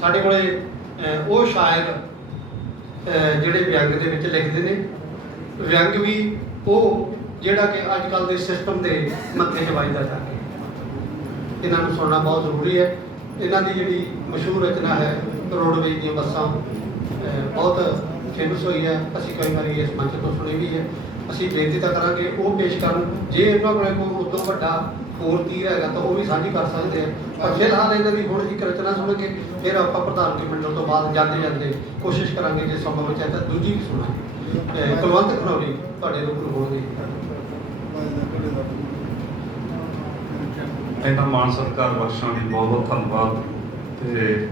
ਸਾਡੇ ਕੋਲੇ ਉਹ ਸ਼ਾਇਰ ਜਿਹੜੇ ਵਿਅੰਗ ਦੇ ਵਿੱਚ ਲਿਖਦੇ ਨੇ। ਵਿਅੰਗ ਵੀ ਉਹ ਜਿਹੜਾ ਕਿ ਅੱਜ ਕੱਲ ਦੇ ਸਿਸਟਮ ਦੇ ਮੱਥੇ 'ਚ ਵੱਜਦਾ ਜਾ ਰਿਹਾ। ਇਹਨਾਂ ਨੂੰ ਸੁਣਨਾ ਬਹੁਤ ਜ਼ਰੂਰੀ ਹੈ। ਇਹਨਾਂ ਦੀ ਜਿਹੜੀ ਮਸ਼ਹੂਰ ਰਚਨਾ ਹੈ, ਰੋਡਵੇਜ਼ ਦੀਆਂ ਬੱਸਾਂ ਬਹੁਤ ਫੇਮਸ ਹੋਈ ਹੈ। ਅਸੀਂ ਕਈ ਵਾਰੀ ਇਸ ਮੰਚ ਤੋਂ ਸੁਣੀ ਵੀ ਹੈ। ਅਸੀਂ ਬੇਨਤੀ ਤਾਂ ਕਰਾਂਗੇ, ਉਹ ਪੇਸ਼ ਕਰਨ। ਜੇ ਇਹਨਾਂ ਕੋਲ ਕੋਈ ਉਦੋਂ ਵੱਡਾ ਹੋਰ ਤੀਰ ਹੈਗਾ ਤਾਂ ਉਹ ਵੀ ਸਾਂਝੀ ਕਰ ਸਕਦੇ ਆ। ਪਰ ਫਿਲਹਾਲ ਇਹਨਾਂ ਦੀ ਹੁਣ ਇੱਕ ਰਚਨਾ ਸੁਣ ਕੇ ਫਿਰ ਆਪਾਂ ਪ੍ਰਧਾਨਗੀ ਮੰਡਲ ਤੋਂ ਬਾਅਦ ਜਾਂਦੇ ਜਾਂਦੇ ਕੋਸ਼ਿਸ਼ ਕਰਾਂਗੇ ਜੇ ਸੰਭਵ ਹੈ ਤਾਂ ਦੂਜੀ ਵੀ ਸੁਣਾਂਗੇ। ਕੁਲਵੰਤ ਖਨੌਰੀ ਤੁਹਾਡੇ ਰੂਬਰੂ ਹੋਣਗੇ। ਇਹਨਾਂ ਮਾਨ ਸਤਿਕਾਰ ਬਖਸ਼ਾਂ ਲਈ ਬਹੁਤ ਬਹੁਤ ਧੰਨਵਾਦ ਤੇ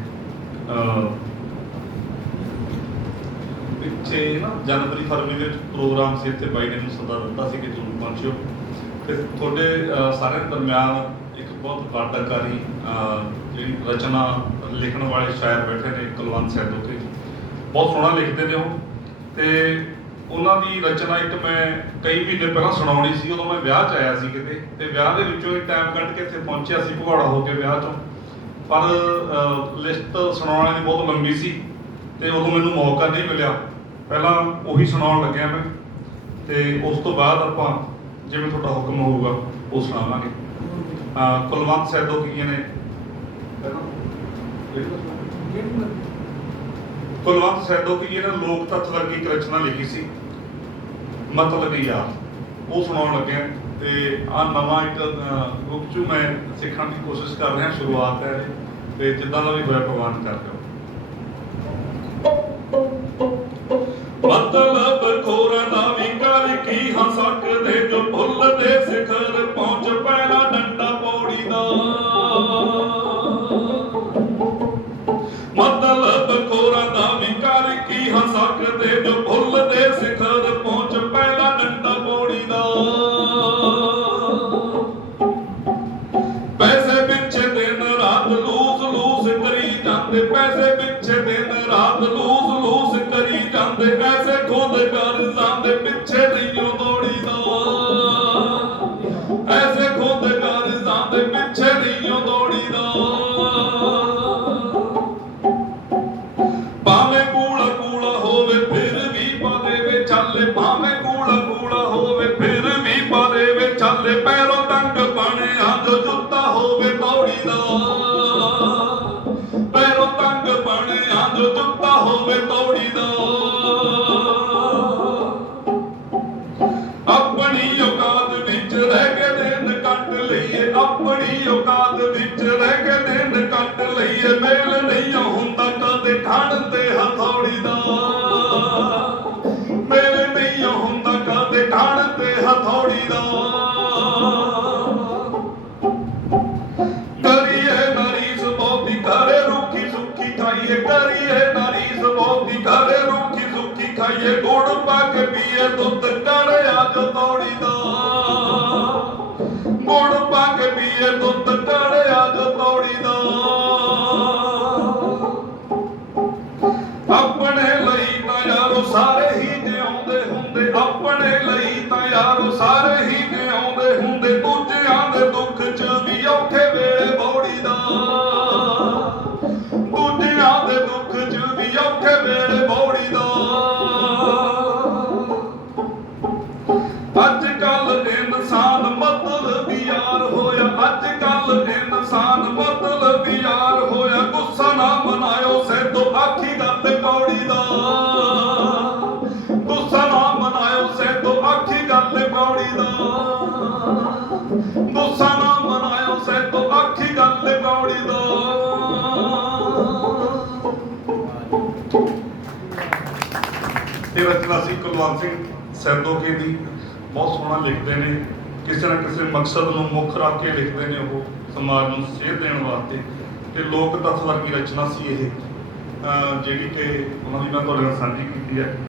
ਪਿੱਛੇ ਨਾ ਜਨਵਰੀ ਫਰਵਰੀ ਦੇ ਪ੍ਰੋਗਰਾਮ ਸੀ ਇੱਥੇ ਬਾਈ ਨੇ ਨੂੰ ਸੱਦਾ ਦਿੱਤਾ ਸੀ ਕਿ ਜ਼ਰੂਰ ਪਹੁੰਚਿਓ। ਤੇ ਤੁਹਾਡੇ ਅਹ, ਸਾਰਿਆਂ ਦਰਮਿਆਨ ਇੱਕ ਬਹੁਤ ਵਾਟਾਕਾਰੀ ਜਿਹੜੀ ਰਚਨਾ ਲਿਖਣ ਵਾਲੇ ਸ਼ਾਇਰ ਬੈਠੇ ਨੇ ਕੁਲਵੰਤ ਸੈਦੋ ਤੇ ਬਹੁਤ ਸੋਹਣਾ ਲਿਖਦੇ ਨੇ ਉਹ। ਤੇ ਉਹਨਾਂ ਦੀ ਰਚਨਾ ਇੱਕ ਮੈਂ ਕਈ ਮਹੀਨੇ ਪਹਿਲਾਂ ਸੁਣਾਉਣੀ ਸੀ ਉਦੋਂ ਮੈਂ ਵਿਆਹ 'ਚ ਆਇਆ ਸੀ ਕਿਤੇ। ਤੇ ਵਿਆਹ ਦੇ ਵਿੱਚੋਂ ਇੱਕ ਟਾਈਮ ਕੱਢ ਕੇ ਇੱਥੇ ਪਹੁੰਚਿਆ ਸੀ ਭਗੌੜਾ ਹੋ ਕੇ ਵਿਆਹ 'ਚੋਂ ਪਰ ਲਿਸਟ ਸੁਣਾਉਣ ਵਾਲੀ ਬਹੁਤ ਲੰਬੀ ਸੀ ਤੇ ਉਦੋਂ ਮੈਨੂੰ ਮੌਕਾ ਨਹੀਂ ਮਿਲਿਆ। ਪਹਿਲਾਂ ਉਹੀ ਸੁਣਾਉਣ ਲੱਗਿਆ ਮੈਂ। ਤੇ ਉਸ ਤੋਂ ਬਾਅਦ ਆਪਾਂ ਜਿਵੇਂ ਤੁਹਾਡਾ ਹੁਕਮ ਹੋਊਗਾ, ਉਹ ਸੁਣਾਵਾਂਗੇ। ਅਹ ਕੁਲਵੰਤ ਸੈਦੋ ਕੀ ਨੇ? ਕੁਲਵੰਤ ਸੈਦੋ ਕੀ ਨੇ ਲੋਕ ਤੱਤ ਵਰਗੀ ਇੱਕ ਰਚਨਾ ਲਿਖੀ ਸੀ। ਮਤਲਬ ਯਾਰ ਉਹ ਸੁਣਾਉਣ ਲੱਗਿਆ ਤੇ ਆ ਨਵਾਂ ਇੱਕ ਗਰੁੱਪ ਚ ਮੈਂ ਸਿੱਖਣ ਦੀ ਕੋਸ਼ਿਸ਼ ਕਰ ਰਿਹਾ, ਸ਼ੁਰੂਆਤ ਹੈ ਤੇ ਜਿੱਦਾਂ ਦਾ ਵੀ ਹੋਇਆ ਭਗਵਾਨ ਕਰ ਦਿਓ। ਮਤਲਬ ਸੁੱਖੀ ਗੁੜ ਪਾ ਕੇ ਪੀਏ ਦੁੱਧ ਕੜ ਅੱਜ ਤੌੜੀ ਦਾ। ਗੱਲ ਦਾ ਗੁੱਸਾ ਨਾ ਮਨਾਇਓ ਸੈਦੋ ਆਖੀ ਗੱਲ ਕੌੜੀ ਦਾ ਗੁੱਸਾ ਨਾ ਮਨਾਇਓ ਸੈਦੋ ਆਖੀ ਗੱਲ ਕੌੜੀ ਦਾ ਇਹ ਰਚਨਾ ਸੀ ਕੁਲਵੰਤ ਸਿੰਘ ਸੈਦੋਕੇ ਦੀ। ਬਹੁਤ ਸੋਹਣਾ ਲਿਖਦੇ ਨੇ। ਕਿਸੇ ਨਾ ਕਿਸੇ ਮਕਸਦ ਨੂੰ ਮੁੱਖ ਰੱਖ ਕੇ ਲਿਖਦੇ ਨੇ ਉਹ। ਸਮਾਜ ਨੂੰ ਸੇਧ ਦੇਣ ਵਾਸਤੇ। ਤੇ ਲੋਕ ਤੱਤ ਵਰਗੀ ਰਚਨਾ ਸੀ ਇਹ। ਜਿਹੜੀ ਕਿ ਉਹਨਾਂ ਦੀ ਮੈਂ ਤੁਹਾਡੇ ਨਾਲ ਸਾਂਝੀ ਕੀਤੀ ਹੈ।